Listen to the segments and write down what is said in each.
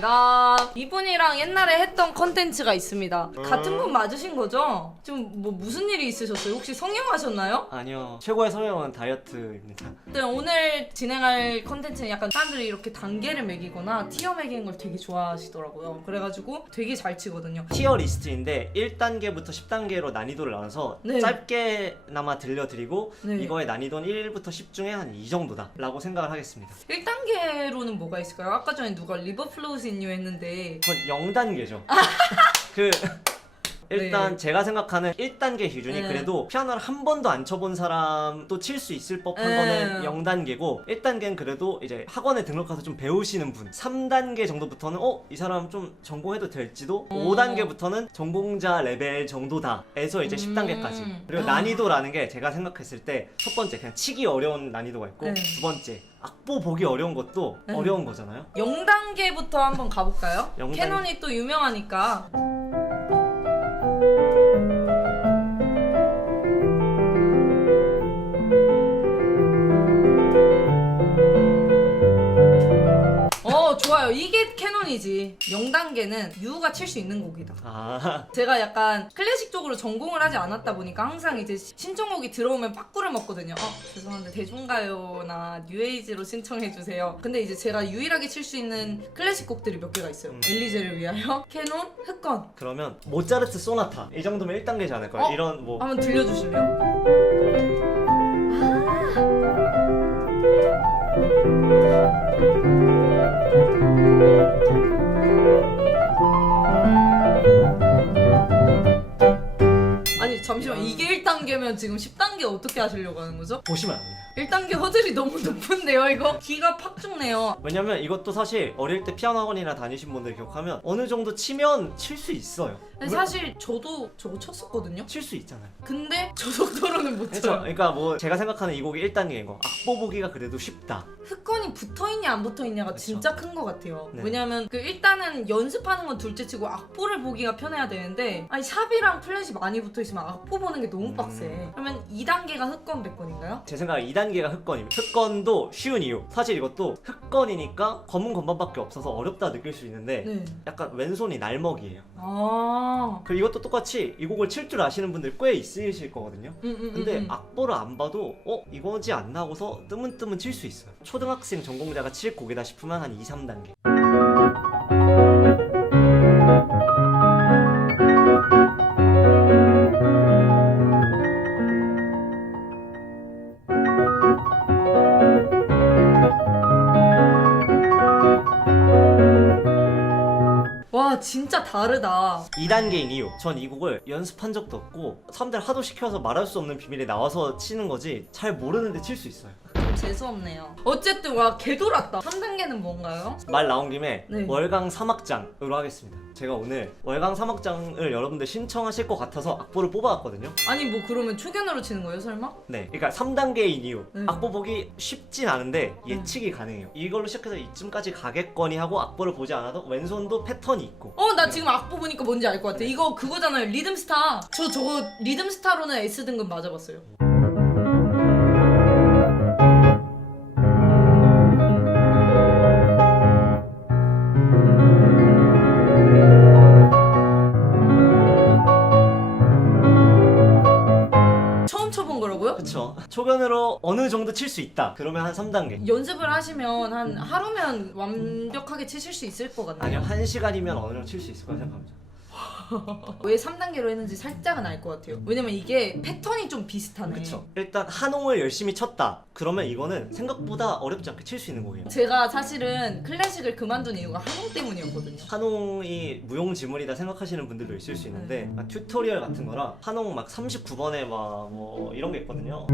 반갑습니다. 이분이랑 옛날에 했던 컨텐츠가 있습니다. 같은 분 맞으신 거죠? 지금 뭐 무슨 일이 있으셨어요? 혹시 성형하셨나요? 아니요, 최고의 성형은 다이어트입니다. 네, 오늘 진행할 컨텐츠는 약간 사람들이 이렇게 단계를 매기거나 티어 매기는 걸 되게 좋아하시더라고요. 그래가지고 되게 잘 치거든요. 티어 리스트인데 1단계부터 10단계로 난이도를 나눠서 네. 짧게나마 들려드리고 네. 이거의 난이도는 1부터 10 중에 한 이 정도다 라고 생각을 하겠습니다. 1단계로는 뭐가 있을까요? 아까 전에 누가 리버 플로우스 인유 했는데 전 0단계죠. 그 일단 네. 제가 생각하는 1단계 기준이 네. 그래도 피아노를 한 번도 안 쳐본 사람도 칠 수 있을 법한 네. 거는 0단계고 1단계는 그래도 이제 학원에 등록해서 좀 배우시는 분 3단계 정도부터는 이 사람 좀 전공해도 될지도 5단계부터는 전공자 레벨 정도다 에서 이제 10단계까지 그리고 난이도라는 게 제가 생각했을 때 첫 번째 그냥 치기 어려운 난이도가 있고 네. 두 번째 악보 보기 어려운 것도 네. 어려운 거잖아요. 0단계부터 한번 가볼까요? 0단계. 캐논이 또 유명하니까. 좋아요. 이게 캐논이지. 0단계는 유가 칠 수 있는 곡이다. 제가 약간 클래식 쪽으로 전공을 하지 않았다 보니까 항상 이제 신청곡이 들어오면 빠꾸를 먹거든요. 죄송한데 대중가요나 뉴에이지로 신청해주세요. 근데 이제 제가 유일하게 칠 수 있는 클래식 곡들이 몇 개가 있어요. 엘리제를 위하여, 캐논, 흑건. 그러면 모차르트 소나타 이 정도면 1단계지 않을까요? 이런 뭐 한번 들려주실래요? 아니 잠시만, 이게 1단계면 지금 10단계 어떻게 하시려고 하는 거죠? 보시면 압니다. 1단계 허들이 너무 높은데요 이거? 귀가 팍 죽네요. 왜냐면 이것도 사실 어릴 때 피아노 학원이나 다니신 분들 기억하면 어느 정도 치면 칠 수 있어요. 근데 사실 저도 저거 쳤었거든요? 칠 수 있잖아요. 근데 저 정도로는 못 그렇죠. 쳐요. 그러니까 뭐 제가 생각하는 이 곡이 1단계인 거 악보 보기가 그래도 쉽다. 흑건이 붙어있냐 안 붙어있냐가 그쵸. 진짜 큰 것 같아요. 네. 왜냐면 그 일단은 연습하는 건 둘째치고 악보를 보기가 편해야 되는데, 아니 샵이랑 플랫이 많이 붙어있으면 악보 보는 게 너무 빡세. 그러면 2단계가 흑건 100건인가요? 제 생각에 2단계가 흑건입니다. 흑건도 쉬운 이유 사실 이것도 흑건이니까 검은 건반밖에 없어서 어렵다 느낄 수 있는데 네. 약간 왼손이 날먹이에요. 그리고 이것도 똑같이 이 곡을 칠 줄 아시는 분들 꽤 있으실 거거든요. 근데 악보를 안 봐도 이거지 않나 하고서 뜨문뜨문 칠 수 있어요. 초등학생 전공자가 칠 곡이다 싶으면 한 2, 3단계. 와 진짜 다르다. 2단계인 이유 전 이 곡을 연습한 적도 없고 사람들 하도 시켜서 말할 수 없는 비밀에 나와서 치는 거지 잘 모르는데 칠 수 있어요. 재수없네요. 어쨌든 와 개돌았다. 3단계는 뭔가요? 말 나온 김에 네. 월강 3악장으로 하겠습니다. 제가 오늘 월강 3악장을 여러분들 신청하실 것 같아서 악보를 뽑아왔거든요. 아니 뭐 그러면 초견으로 치는 거예요 설마? 네, 그러니까 3단계인 이유 네. 악보 보기 쉽진 않은데 예측이 가능해요. 이걸로 시작해서 이쯤까지 가겠거니 하고 악보를 보지 않아도 왼손도 패턴이 있고. 나 지금 악보 보니까 뭔지 알 것 같아. 이거 그거잖아요. 리듬스타. 저거 리듬스타로는 S등급 맞아봤어요. 처음 쳐본 거라고요? 그쵸. 초견으로 어느 정도 칠 수 있다 그러면 한 3단계. 연습을 하시면 한 하루면 완벽하게 치실 수 있을 것 같네요. 아니요, 1시간이면 어느 정도 칠 수 있을 거라 생각합니다. 왜 3단계로 했는지 살짝은 알 것 같아요. 왜냐면 이게 패턴이 좀 비슷하네. 그쵸. 일단 한홍을 열심히 쳤다 그러면 이거는 생각보다 어렵지 않게 칠 수 있는 곡이에요. 제가 사실은 클래식을 그만둔 이유가 한홍 때문이었거든요. 한홍이 무용지물이다 생각하시는 분들도 있을 수 있는데 막 튜토리얼 같은 거라 한홍 막 39번에 막 뭐 이런 게 있거든요.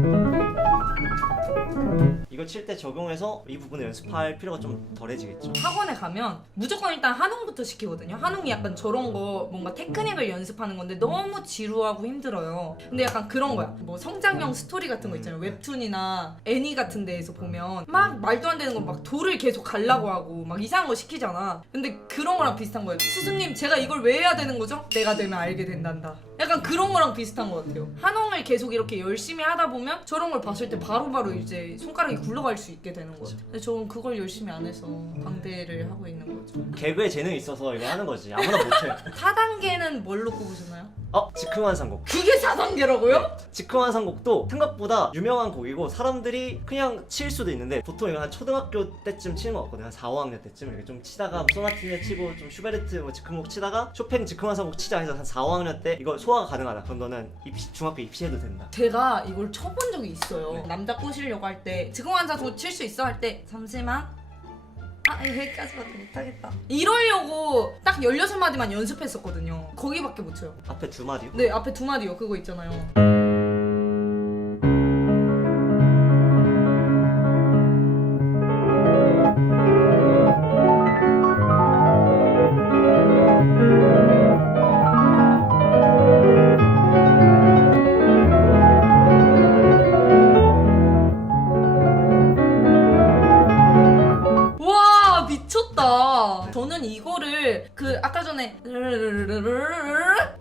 이거 칠 때 적용해서 이 부분을 연습할 필요가 좀 덜해지겠죠. 학원에 가면 무조건 일단 한홍부터 시키거든요. 한홍이 약간 저런 거 뭔가 테크닉을 연습하는 건데 너무 지루하고 힘들어요. 근데 약간 그런 거야. 뭐 성장형 스토리 같은 거 있잖아요. 웹툰이나 애니 같은 데에서 보면 막 말도 안 되는 거 막 돌을 계속 갈라고 하고 막 이상한 거 시키잖아. 근데 그런 거랑 비슷한 거예요. 스승님 제가 이걸 왜 해야 되는 거죠? 내가 되면 알게 된단다. 약간 그런 거랑 비슷한 것 같아요. 한홍을 계속 이렇게 열심히 하다 보면 저런 걸 봤을 때 바로바로 이제 손가락이 굴러갈 수 있게 되는 거죠. 근데 저는 그걸 열심히 안 해서 광대를 하고 있는 거죠. 개그에 재능이 있어서 이거 하는 거지. 아무나 못해. 4단계는 뭘로 꼽으셨나요? 즉흥환상곡. 그게 4단계라고요? 즉흥환상곡도 생각보다 유명한 곡이고 사람들이 그냥 칠 수도 있는데 보통 이거 한 초등학교 때쯤 치는 것 같거든요. 한 4, 5학년 때쯤 이렇게 좀 치다가 소나티네 치고 좀 슈베르트 뭐 즉흥곡 치다가 쇼팽 즉흥환상곡 치자 해서 한 4, 5학년 때 이거 소화가 가능하다. 그럼 너는 중학교 입시해도 된다. 제가 이걸 쳐본 적이 있어요. 남자 꼬시려고 할 때 즉흥환상곡 칠 수 있어 할 때 잠시만 여기까지밖에 못하겠다 이러려고 딱 16마디만 연습했었거든요. 거기밖에 못 쳐요. 앞에 2마디요? 네, 앞에 2마디요. 그거 있잖아요. 미쳤다. 저는 이거를 그 아까 전에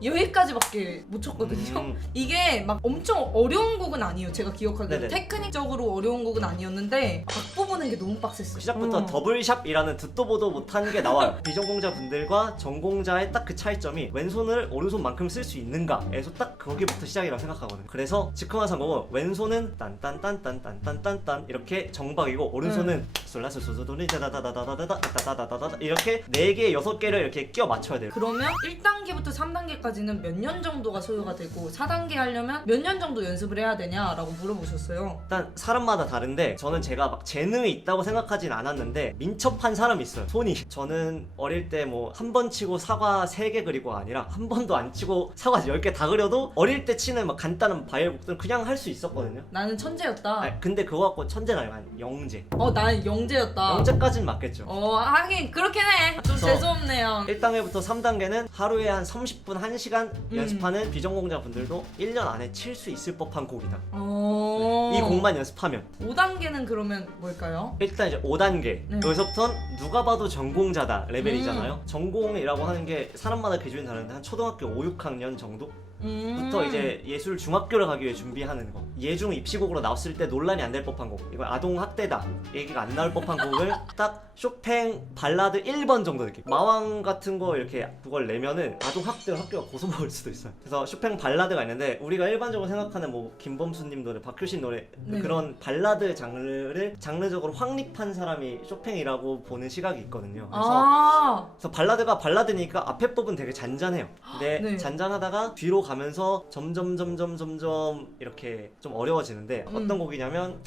여기까지밖에 못 쳤거든요. 이게 막 엄청 어려운 곡은 아니에요. 제가 기억하기로 테크닉적으로 어려운 곡은 아니었는데 악보 보는 게 너무 빡셌어요. 시작부터 더블샵이라는 듣도 보도 못한 게 나와요. 비전공자 분들과 전공자의 딱 그 차이점이 왼손을 오른손만큼 쓸 수 있는가에서 딱 거기부터 시작이라고 생각하거든요. 그래서 즉흥환상곡은 왼손은 딴딴딴딴딴딴딴 이렇게 정박이고 오른손은 솔라솔솔솔도니 다다다다다다다다다다다다 이렇게 4개, 6개를 이렇게 끼워 맞춰야 돼요. 그러면 1단계부터 3단계까지는 몇 년 정도가 소요가 되고 4단계 하려면 몇 년 정도 연습을 해야 되냐라고 물어보셨어요. 일단 사람마다 다른데 저는 제가 막 재능이 있다고 생각하진 않았는데 민첩한 사람이 있어요. 손이. 저는 어릴 때 뭐 한 번 치고 사과 3개 그리고 아니라 한 번도 안 치고 사과 10개 다 그려도 어릴 때 치는 막 간단한 바이올곡들은 그냥 할 수 있었거든요. 나는 천재였다. 근데 그거 갖고 천재는 아니고 한 영재. 난 영재였다. 영재까지는 맞겠죠. 하긴 그렇긴 해. 좀 재수없네요. 1단계부터 3단계는 하루에 한 30분, 1시간 연습하는 비전공자 분들도 1년 안에 칠 수 있을 법한 곡이다. 이 곡만 연습하면. 5단계는 그러면 뭘까요? 일단 이제 5단계. 여기서부터는 누가 봐도 전공자다 레벨이잖아요. 전공이라고 하는 게 사람마다 기준이 다른데 한 초등학교 5, 6학년 정도? 부터 이제 예술 중학교를 가기 위해 준비하는 거. 예중 입시곡으로 나왔을 때 논란이 안 될 법한 곡. 이거 아동 학대다 얘기가 안 나올 법한 곡을 딱 쇼팽 발라드 1번 정도 느낌. 마왕 같은 거 이렇게 그걸 내면은 아동 학대로 학교가 고소 먹을 수도 있어요. 그래서 쇼팽 발라드가 있는데 우리가 일반적으로 생각하는 뭐 김범수님 노래, 박효신 노래 그런 발라드 장르를 장르적으로 확립한 사람이 쇼팽이라고 보는 시각이 있거든요. 그래서 발라드가 발라드니까 앞에 부분 되게 잔잔해요. 근데 잔잔하다가 뒤로 가면서 점점 이렇게 좀 어려워지는데 어떤 곡이냐면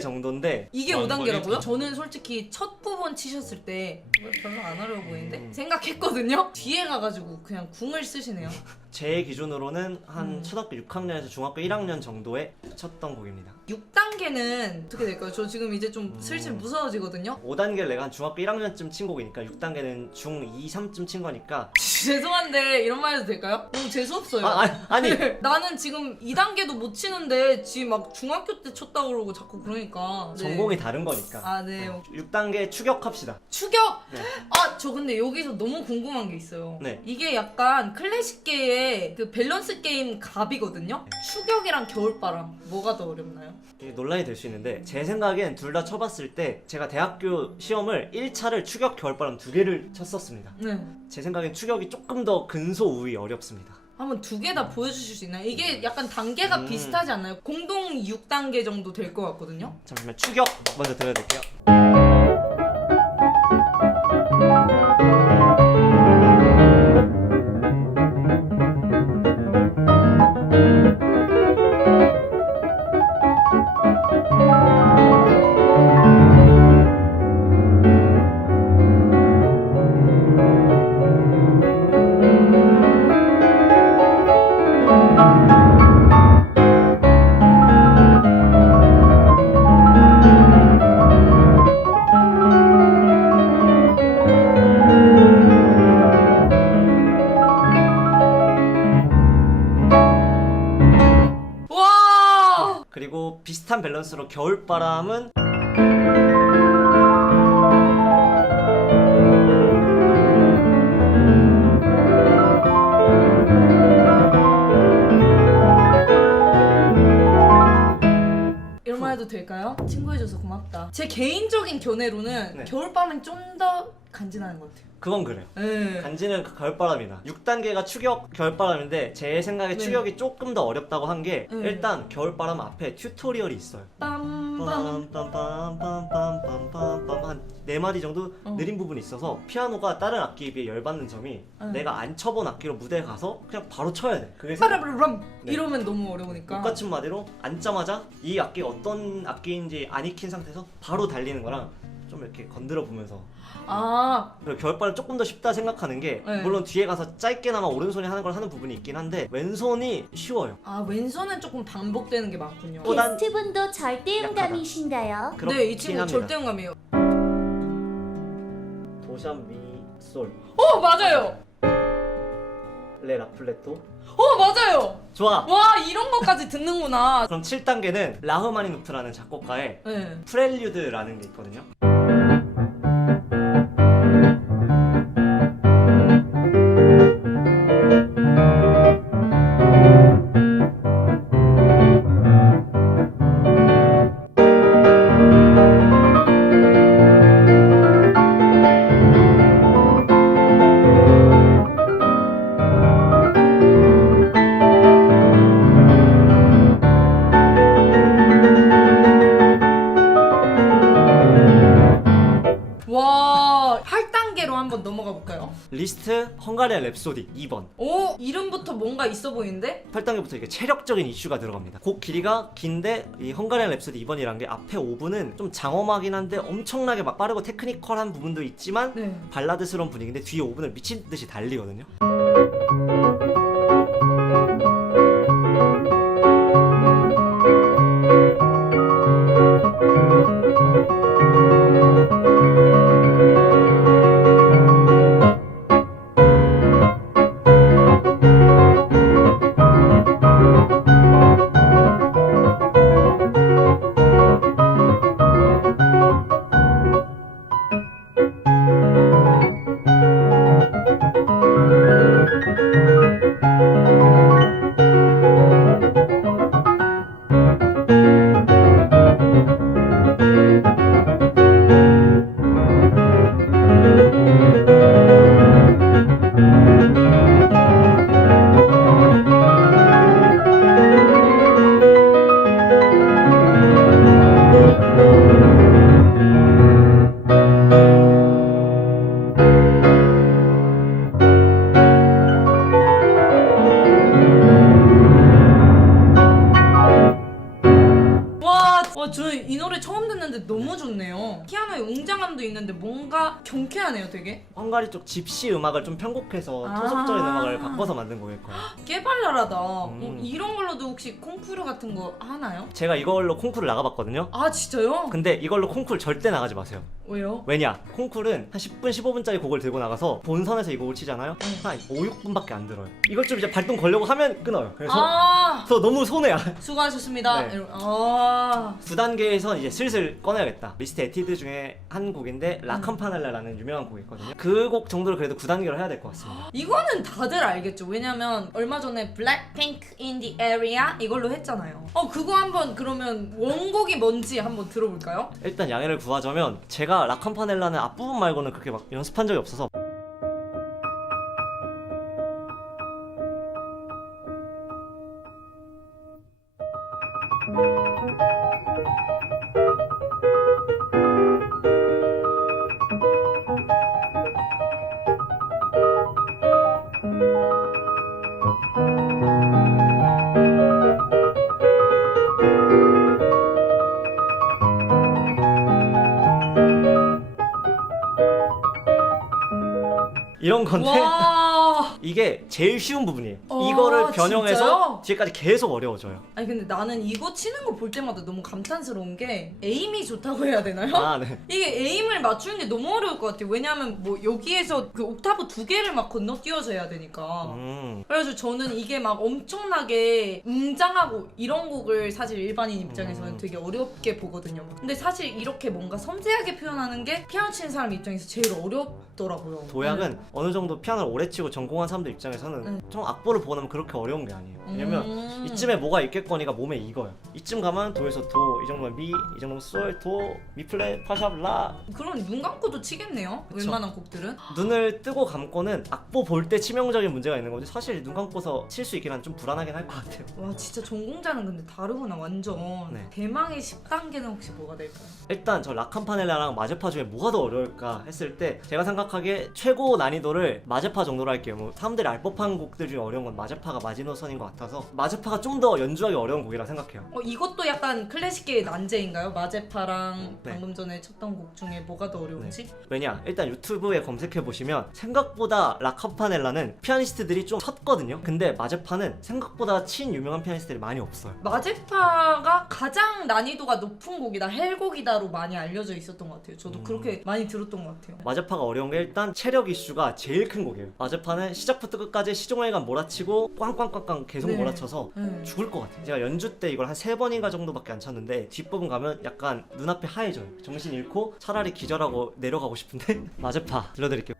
정도인데 이게 5단계라고요? 저는 솔직히 첫 부분 치셨을 때 별로 안 어려워 보이는데 생각했거든요? 뒤에 가가지고 그냥 궁을 쓰시네요. 제 기준으로는 한 초등학교 6학년에서 중학교 1학년 정도에 쳤던 곡입니다. 6단계는 어떻게 될까요? 저 지금 이제 좀 슬슬 무서워지거든요? 5단계를 내가 한 중학교 1학년쯤 친 곡이니까 6단계는 중2, 3쯤 친 거니까 죄송한데 이런 말 해도 될까요? 너무 재수없어요. 아니 나는 지금 2단계도 못 치는데 지금 막 중학교 때 쳤다고 그러고 자꾸 그러니까 전공이 다른 거니까. 6단계 추격합시다. 추격! 저 근데 여기서 너무 궁금한 게 있어요. 이게 약간 클래식계의 그 밸런스 게임 갑이거든요? 추격이랑 겨울바람 뭐가 더 어렵나요? 이게 논란이 될 수 있는데 제 생각엔 둘 다 쳐봤을 때 제가 대학교 시험을 1차를 추격 겨울바람 2개를 쳤었습니다. 제 생각엔 추격이 조금 더 근소우위 어렵습니다. 한번 2개 다 보여주실 수 있나요? 이게 약간 단계가 비슷하지 않나요? 공동 6단계 정도 될 것 같거든요? 잠시만 추격 먼저 들려드릴게요. 비슷한 밸런스로 겨울바람은 이런 말 해도 될까요? 친구해줘서 고맙다. 제 개인적인 견해로는 네. 겨울밤은 좀 더 간지나는 것 같아요. 그건 그래요. 네. 간지는 겨울바람이다. 6단계가 추격 겨울바람인데 제 생각에 네. 추격이 조금 더 어렵다고 한 게 네. 일단 겨울바람 앞에 튜토리얼이 있어요. 빰빰. 빰빰빰빰빰빰빰빰 한 4마디 정도 느린 부분이 있어서 피아노가 다른 악기에 비해 열받는 점이 내가 안 쳐본 악기로 무대에 가서 그냥 바로 쳐야 돼. 그게 빠라바람 네. 이러면 너무 어려우니까. 똑같은 마디로 앉자마자 이 악기가 어떤 악기인지 안 익힌 상태에서 바로 달리는 거랑 좀 이렇게 건드려 보면서 아, 그리고 겨울바람 조금 더 쉽다 생각하는 게 네. 물론 뒤에 가서 짧게나마 오른손이 하는 걸 하는 부분이 있긴 한데 왼손이 쉬워요. 아 왼손은 조금 반복되는 게 많군요. 보단 게스트분도 절대음감이신가요? 네, 이 그렇긴 친구 합니다. 절대음감이에요. 도샵미솔 맞아요. 레 라플레토 맞아요. 좋아. 와 이런 것까지 듣는구나. 그럼 7단계는 라흐마니노프라는 작곡가의 네. 프렐류드라는 게 있거든요. 와 8단계로 한번 넘어가 볼까요? 리스트 헝가리안 랩소디 2번. 오 이름부터 뭔가 있어 보이는데? 8단계부터 이게 체력적인 이슈가 들어갑니다. 곡 길이가 긴데 이 헝가리안 랩소디 2번이란 게 앞에 5분은 좀 장엄하긴 한데 엄청나게 막 빠르고 테크니컬한 부분도 있지만 네. 발라드스러운 분위기인데 뒤에 5분을 미친 듯이 달리거든요. 저는 이 노래 처음 듣는데 너무 좋네요. 피아노에 웅장함도 있는데 뭔가 경쾌하네요, 되게. 헝가리 쪽 집시 음악을 좀 편곡해서 아. 토속적인 음악을 바꿔서 만든 거일 거예요. 깨발랄하다. 음. 이런 걸로도 혹시 콩쿠르 같은 거 하나요? 제가 이걸로 콩쿠르 나가봤거든요. 아 진짜요? 근데 이걸로 콩쿠르 절대 나가지 마세요. 왜요? 왜냐? 콩쿠르는 한 10분, 15분짜리 곡을 들고 나가서 본선에서 이 곡을 치잖아요? 한 5, 6분밖에 안 들어요. 이걸 좀 이제 발동 걸려고 하면 끊어요. 그래서 너무 손해야. 수고하셨습니다. 네. 아 9단계에선 이제 슬슬 꺼내야겠다. 리스트 에티드 중에 한 곡인데 라캄파넬라라는 유명한 곡이 있거든요. 그 곡 정도를 그래도 9단계로 해야 될 것 같습니다. 이거는 다들 알겠죠. 왜냐면 얼마 전에 Blackpink in the area 이걸로 했잖아요. 그거 한번 그러면 원곡이 뭔지 한번 들어볼까요? 일단 양해를 구하자면 제가 라캄파넬라는 앞부분 말고는 그렇게 막 연습한 적이 없어서 이런 건데 와 이게 제일 쉬운 부분이에요. 아, 이거를 변형해서 진짜요? 뒤에까지 계속 어려워져요. 아니 근데 나는 이거 치는 거 볼 때마다 너무 감탄스러운 게 에임이 좋다고 해야 되나요? 아, 네. 이게 에임을 맞추는 게 너무 어려울 것 같아요. 왜냐면 뭐 여기에서 그 옥타브 2개를 막 건너뛰어서 해야 되니까. 그래서 저는 이게 막 엄청나게 웅장하고 이런 곡을 사실 일반인 입장에서는 되게 어렵게 보거든요. 근데 사실 이렇게 뭔가 섬세하게 표현하는 게 피아노 치는 사람 입장에서 제일 어렵더라고요. 도약은 어느 정도 피아노를 오래 치고 전공한 사람들 입장에서는 좀 악보를 보고 나면 그렇게 어려운 게 아니에요. 왜냐면 이쯤에 뭐가 있겠거니가 몸에 익어요. 이쯤 가면 도에서 도, 이 정도면 미, 이 정도면 솔, 도, 미 플랫, 파샵, 라. 그럼 눈 감고도 치겠네요. 그쵸. 웬만한 곡들은. 눈을 뜨고 감고는 악보 볼 때 치명적인 문제가 있는 거지. 사실 눈 감고서 칠 수 있긴 한 좀 불안하긴 할 것 같아요. 와 진짜 전공자는 근데 다르구나 완전. 네. 대망의 10단계는 혹시 뭐가 될까요? 일단 저 라캄파넬라랑 마제파 중에 뭐가 더 어려울까 했을 때 제가 생각하기에 최고 난이도를 마제파 정도로 할게요. 뭐 사람들이 알 법한 곡들 중에 어려운 건 마제파가 마지노선인 것 같아서 마제파가 좀 더 연주하기 어려운 곡이라 생각해요. 이것도 약간 클래식계의 난제인가요? 마제파랑 네. 방금 전에 쳤던 곡 중에 뭐가 더 어려운지? 왜냐? 일단 유튜브에 검색해보시면 생각보다 라캄파넬라는 피아니스트들이 좀 쳤거든요. 근데 마제파는 생각보다 친 유명한 피아니스트들이 많이 없어요. 마제파가 가장 난이도가 높은 곡이다, 헬곡이다로 많이 알려져 있었던 것 같아요. 저도 그렇게 많이 들었던 것 같아요. 마제파가 어려운 게 일단 체력 이슈가 제일 큰 곡이에요. 마제파는 시작부터 끝까지 시종일관 몰아치고 꽝꽝꽝꽝 계속 네. 몰아쳐서 죽을 것 같아요. 제가 연주 때 이걸 한 3번인가 정도밖에 안 쳤는데 뒷부분 가면 약간 눈앞이 하얘져요. 정신 잃고 차라리 기절하고 내려가고 싶은데 마제파 들려드릴게요.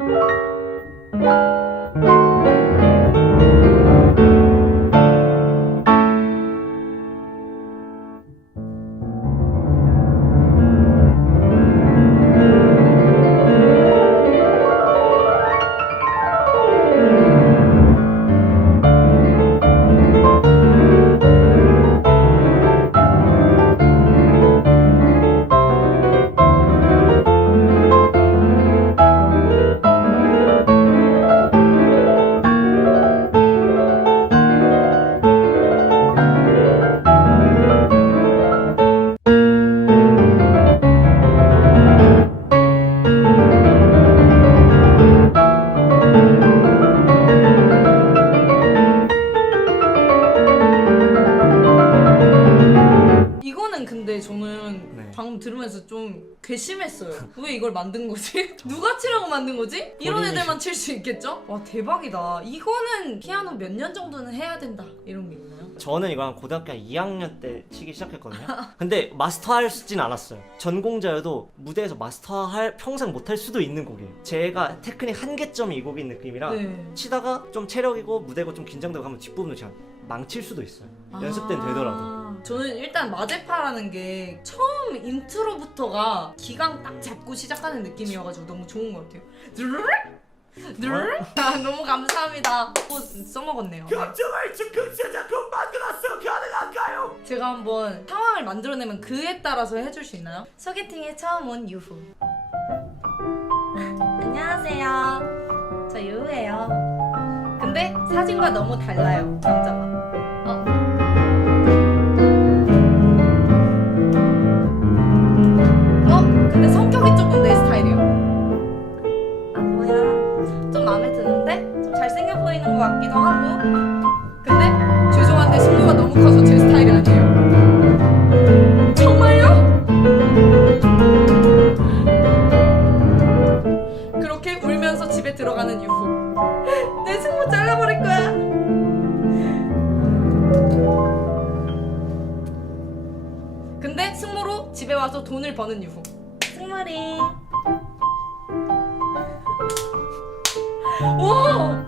이거는 근데 저는 네. 방금 들으면서 좀 괘씸했어요. 왜 이걸 만든 거지? 누가 치라고 만든 거지? 이런 본인이- 애들만 칠 수 있겠죠? 와 대박이다. 이거는 피아노 몇 년 정도는 해야 된다 이런 게 있나요? 저는 이거 한 고등학교 한 2학년 때 치기 시작했거든요. 근데 마스터하진 않았어요. 전공자여도 무대에서 마스터할 평생 못할 수도 있는 곡이에요. 제가 테크닉 한계점이 이 곡인 느낌이라 네. 치다가 좀 체력이고 무대고 좀 긴장되고 하면 뒷부분을 제가 망칠 수도 있어요. 연습 때는 되더라도. 저는 일단 마제파라는 게 처음 인트로부터가 기강 딱 잡고 시작하는 느낌이어가지고 너무 좋은 것 같아요. 드르륵? 드르륵? 아, 너무 감사합니다. 또 써먹었네요. 네. 감정을 즉흥 제작품 만들었어 가능한가요? 제가 한번 상황을 만들어내면 그에 따라서 해줄 수 있나요? 소개팅에 처음 온 유후. 안녕하세요. 저 유후예요. 근데 사진과 너무 달라요, 남자가. 근데 성격이 조금 내 스타일이에요. 아 뭐야, 좀 마음에 드는데? 좀 잘생겨 보이는 것 같기도 하고. 근데 죄송한데 승부가 너무 커서 제 스타일이 아니에요. 정말요? 그렇게 울면서 집에 들어가는 유후. 내 승부 잘라버릴 거야. 근데 승모로 집에 와서 돈을 버는 유후. 승모리. 와!